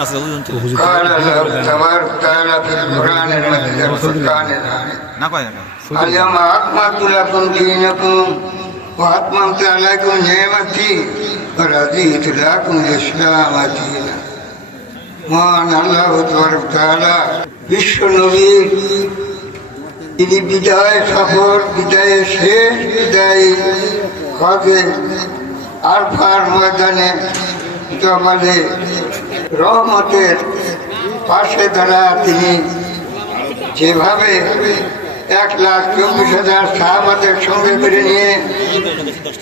আচ্ছা হুজুর ছিল। হুজুর قال الله تبارك وتعالى في القرآن المجيد والفرقان الحميد না কয় না اليوم أكملت لكم دينكم وأتممت عليكم نعمتي ورضيت لكم الإسلام دينا মহান আল্লাহ তবরক তাআলা বিশ্ব নবীর তিনি বিদায় সফর বিদায়ের শেষ বিদায় হবে আরফার ময়দানে জমালে রহমতের পাশে দাঁড়া তিনি। যেভাবে এক লাখ চব্বিশ হাজার সাহাবাদের সঙ্গে করে নিয়ে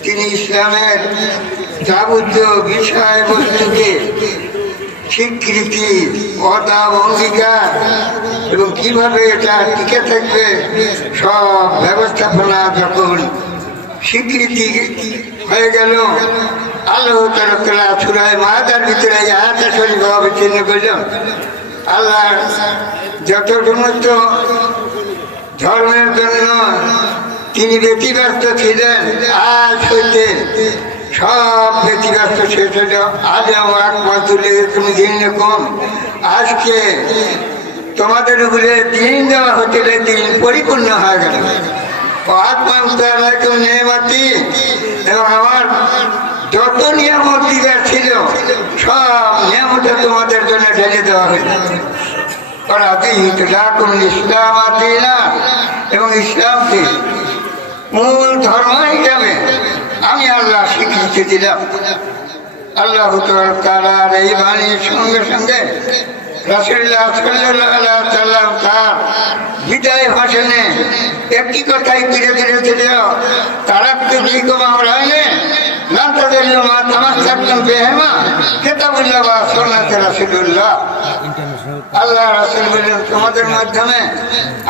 তিনি ইসলামের যাবতীয় বিষয় বস্তুকে স্বীকৃতি অদা অঙ্গীকার এবং কীভাবে এটা টিকে থাকবে, সব ব্যবস্থাপনা যখন স্বীকৃতি হয়ে গেল। আল্লাহ তরফলা ছুড়ায় মাদার ভিতরে আয়াতা শরীফ বিচ্ছিন্ন করল। আল্লাহ যত সমস্ত ধর্মের জন্য তিনি ব্যতিব্যস্ত ছিলেন, আজ হইতে সব ব্যতিব্যস্ত শেষ হইল। আজ আমার তুলে, তুমি দিন কম। আজকে তোমাদের উপরে দিন দেওয়া হতে দিন পরিপূর্ণ হয়ে গেল। যত নিয়ামত দিবার ছিল, সব নিয়ামত তোমাদের জন্য ঢেলে দেওয়া ইসলাম আদিনা এবং ইসলামকে মূল ধর্ম হিসাবে আমি আল্লাহ স্বীকৃতি দিলাম। আল্লাহ তালার এই বাণীর সঙ্গে সঙ্গে রাসুল্লাহ সাল্লাহ সাল্লাম তার বিদায় ভাষণে তারা তো না তাদের মা তামার থাকতাম বেহেমা কেতাবুল্লাহ বা সোনাতে রাসুল্লাহ আল্লাহ রাসুল বললেন, তোমাদের মাধ্যমে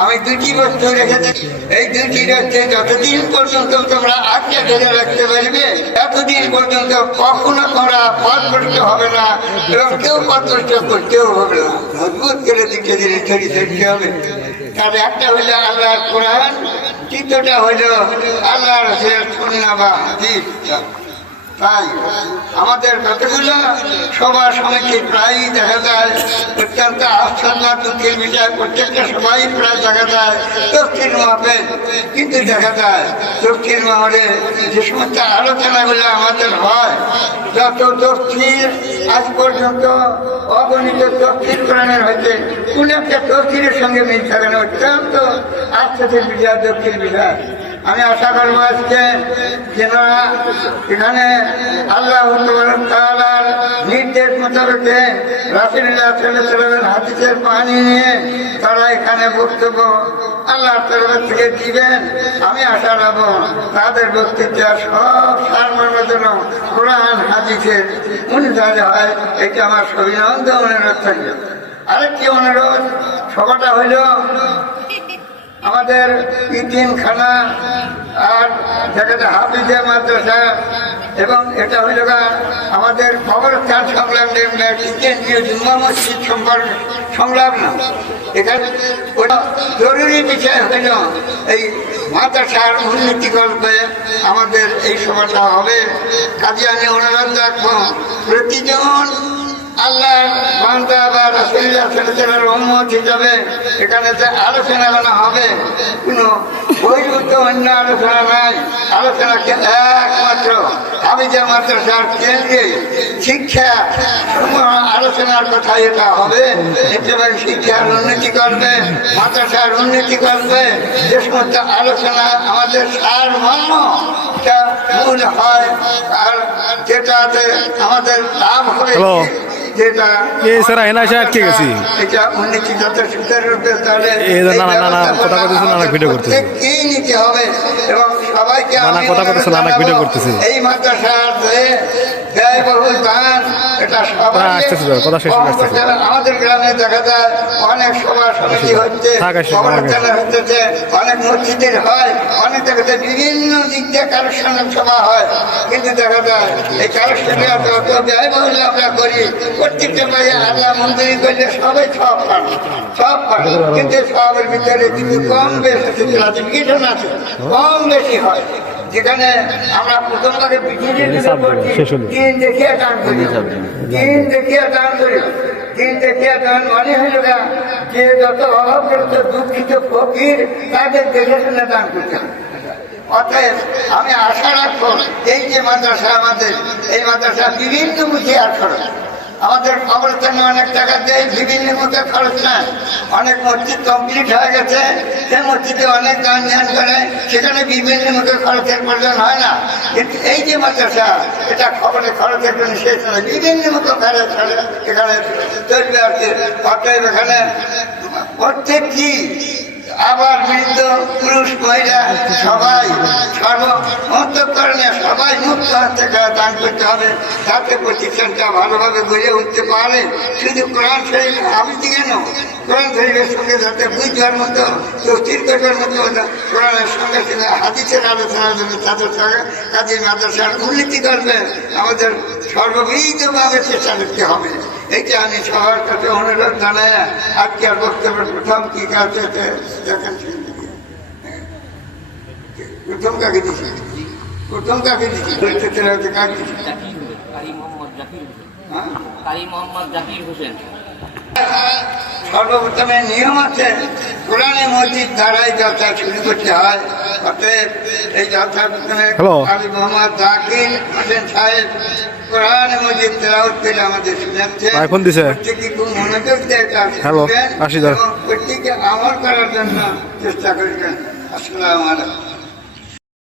আমি দুটি বস্তু রেখেছি। এই দুটি রাখতে যতদিন পর্যন্ত তোমরা আজকে ধরে রাখতে পারবে, এতদিন পর্যন্ত কখনো তোমরা পথ ভ্রষ্ট হবে না এবং কেউ পথ ভ্রষ্ট করতেও হবে না। মজবুত করে দিকে দিনে তৈরি থাকতে হবে। তার একটা হইল আল্লাহর কোরআন তৃতীয়টা হইল আল্লাহ রসুলের সন্না বা হাদিস। তাই আমাদের কতগুলো সভা সমিতি প্রায়ই দেখা যায়। অত্যন্ত আশ্চর্য দুঃখের বিষয় প্রত্যেকটা সবাই প্রায় দেখা যায় দক্ষিণ মহাপে কিন্তু দেখা যায় দক্ষিণ মহলে যে সমস্ত আলোচনাগুলো আমাদের হয়, যত দক্ষিণ আজ পর্যন্ত অগণিত দক্ষিণ প্রাণের হয়েছে কোন একটা দক্ষিণের সঙ্গে মিল থাকে না। অত্যন্ত বিষয় দক্ষিণ বিষয় আমি আশা করব আজকে যেনারা এখানে আল্লাহ নির্দেশ মোতাবেকে রাসুল্লাহ সাল্লামের হাদিসের পানি নিয়ে তারা এখানে বক্তব্য আল্লাহ তরফ থেকে দিবেন। আমি আশা রাখব তাদের বক্তৃতা সব সারমর্মের জন্য কোরআন, হাদিসের অনুযায়ী হয়। এটা আমার সবিনন্দ অনুরোধ থাকবে আরেকটি অনুরোধ, সভাটা হইল আমাদের ইতিমখানা আর যেখানে হাফিজে মাদ্রাসা এবং এটা হইল আমাদের কবরস্থান কেন্দ্রীয় জুম্মা মসজিদ সম্পর্ক সংলগ্ন এখানে ওটা জরুরি বিষয় হইল এই মাদ্রাসার উন্নতি করবে আমাদের এই সভাটা হবে। কাজে আমি অনুরোধ রাখব প্রতিজন আল্লাহ বান্দা রাসুল্লাহ উম্মত হিসাবে এখানে যে আলোচনা করা হবে, কোনো বহির্ভূত অন্য আলোচনা নাই। আলোচনাকে একমাত্র আমি যে মাদ্রাসার কেন্দ্রে শিক্ষা আলোচনার কথা এটা হবে। শিক্ষার উন্নতি করবে, মাদ্রাসার উন্নতি করবে। যে সমস্ত আলোচনা আমাদের সার মর্ম মূল হয়, আর যেটাতে আমাদের লাভ হবে Hello. যেটা এ স্যার এনা এসে আটকে গেছি এই নানা- নানা কথা বলতেছে, নানা ভিডিও করতেছে। নিতে হবে এবং সবাইকে নানা কথা নানা অনুরোধ ভিডিও করতেছে। এই মাদ্রাসার যে ব্যয়বহুল দান এটা সবাই হ্যাঁ, কথা। আমাদের গ্রামে দেখা যায় অনেক সভা সমিতি হচ্ছে অনেক মসজিদের হয় অনেক বিভিন্ন দিক দিয়ে কালেকশনের সভা হয় কিন্তু দেখা যায় এই কালেকশনে ব্যয়বহুল আমরা করি প্রত্যেকটা ভাই আল্লাহ মন্দির করলে সবাই সব পান সব পান কিন্তু সবের ভিতরে কিন্তু কম বেশি আছে কম বেশি হয়। যেখানে আমরা প্রথম দেখিয়ে করি দেখিয়ে দান করি দিন দিয়া দান মানে হইল যে যত অভাবগ্রস্ত দুঃখিত ফকির তাদের দেখে শুনে দান অতএব আমি আশা রাখব এই যে মাদ্রাসা আমাদের এই মাদ্রাসা বিভিন্ন মুখে আর খরচ। আমাদের কবরস্থানে অনেক টাকা দেয় বিভিন্ন মুখে খরচ না অনেক মসজিদ কমপ্লিট হয়ে গেছে। সেই মসজিদে অনেক গান ধ্যান করে। সেখানে বিভিন্ন মুখে খরচের প্রয়োজন হয় না। কিন্তু এই যে মাদ্রাসা, এটা খবরে খরচের জন্য শেষ নয়। বিভিন্ন মুখে খরচ করে। এখানে চলবে আর কি। অতএব এখানে প্রত্যেক কি আবার বৃদ্ধ অন্তঃকরণে সবাই মুক্ত হাত দান করতে হবে। যাতে প্রতিষ্ঠানটা ভালোভাবে গড়ে উঠতে পারে। শুধু কোরআন শরীফ আবৃত্তি কেন কোরআন শরীফের সঙ্গে যাতে বুঝবার মতো তফসিল করবার মতো কোরআনের সঙ্গে সঙ্গে হাদিসের আলোচনার জন্য তাদের সঙ্গে কাজী মাদ্রাসার উন্নতি করবে। আমাদের সর্ববিধভাবে চেষ্টা করতে হবে। এইটা আমি সবার কাছে অনুরোধ জানাই। আজকে আর বক্তব্যের প্রথম কি কাজ দেখেন প্রথম কাকে দিচ্ছি প্রথম কাকে দিচ্ছি বলতে হচ্ছে কাকে দিচ্ছি জাকির কারি মোহাম্মদ জাকির হ্যাঁ? কারি মোহাম্মদ জাকির হোসেন। সর্বপ্রথমে নিয়ম আছে কোরআনে মসজিদ দ্বারাই যাত্রা শুরু করতে হয়। অতএব এই যাত্রা প্রথমে আলী মোহাম্মদ জাকির হোসেন সাহেব কোরআনে মসজিদ তেলাওয়াত করে আমাদের শুনাচ্ছে iPhone দিছে? প্রত্যেকে খুব মনোযোগ দিয়ে এটা Hello, শুনবেন আশিদার। এবং প্রত্যেকে আমল করার জন্য চেষ্টা করবেন। আসসালামু আলাইকুম।